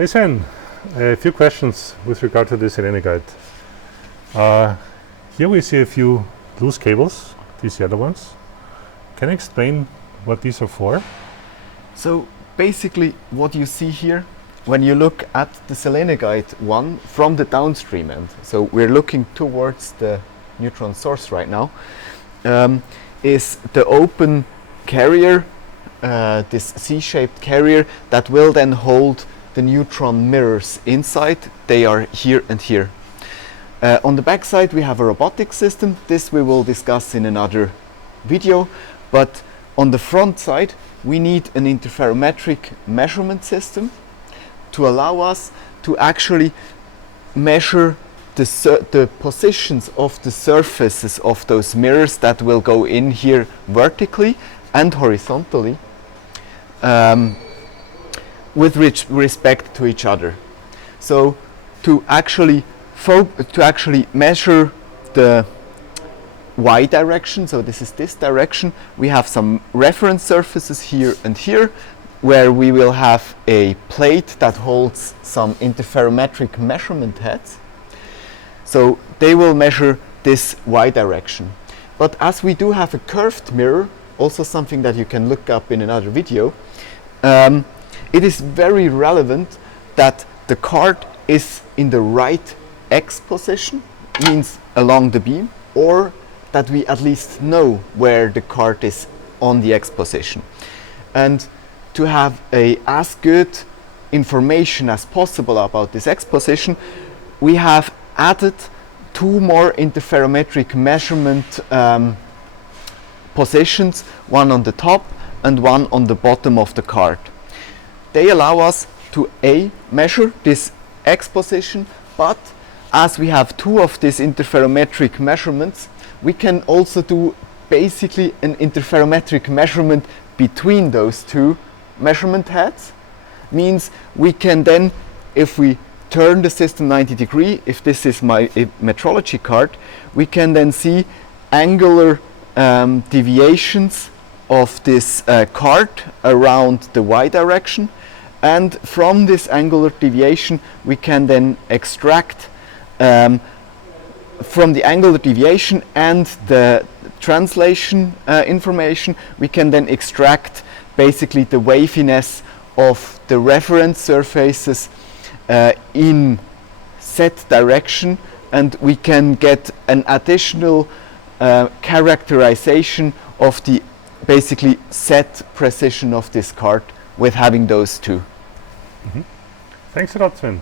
Hey Sven, a few questions with regard to the Selene guide. Here we see a few loose cables, these yellow ones. Can you explain what these are for? So basically what you see here, when you look at the Selene guide 1 from the downstream end, so we're looking towards the neutron source right now, is the open carrier, this C-shaped carrier that will then hold the neutron mirrors inside. They are here and here. On the back side we have a robotic system. This we will discuss in another video, but on the front side we need an interferometric measurement system to allow us to actually measure the positions of the surfaces of those mirrors that will go in here vertically and horizontally with respect to each other. So to actually measure the y direction, so this is this direction, we have some reference surfaces here and here where we will have a plate that holds some interferometric measurement heads. So they will measure this y direction. But as we do have a curved mirror, also something that you can look up in another video, it is very relevant that the card is in the right x position, means along the beam, or that we at least know where the card is on the x position. And to have as good information as possible about this x position, we have added two more interferometric measurement positions, one on the top and one on the bottom of the card. They allow us to measure this x position, but as we have two of these interferometric measurements, we can also do basically an interferometric measurement between those two measurement heads. Means we can then, if we turn the system 90 degrees, if this is my metrology card, we can then see angular deviations of this card around the y direction, and from this angular deviation we can then extract from the angular deviation and the translation information, we can then extract basically the waviness of the reference surfaces in set direction, and we can get an additional characterization of the basically set precision of this card with having those two. Thanks a lot, Sven.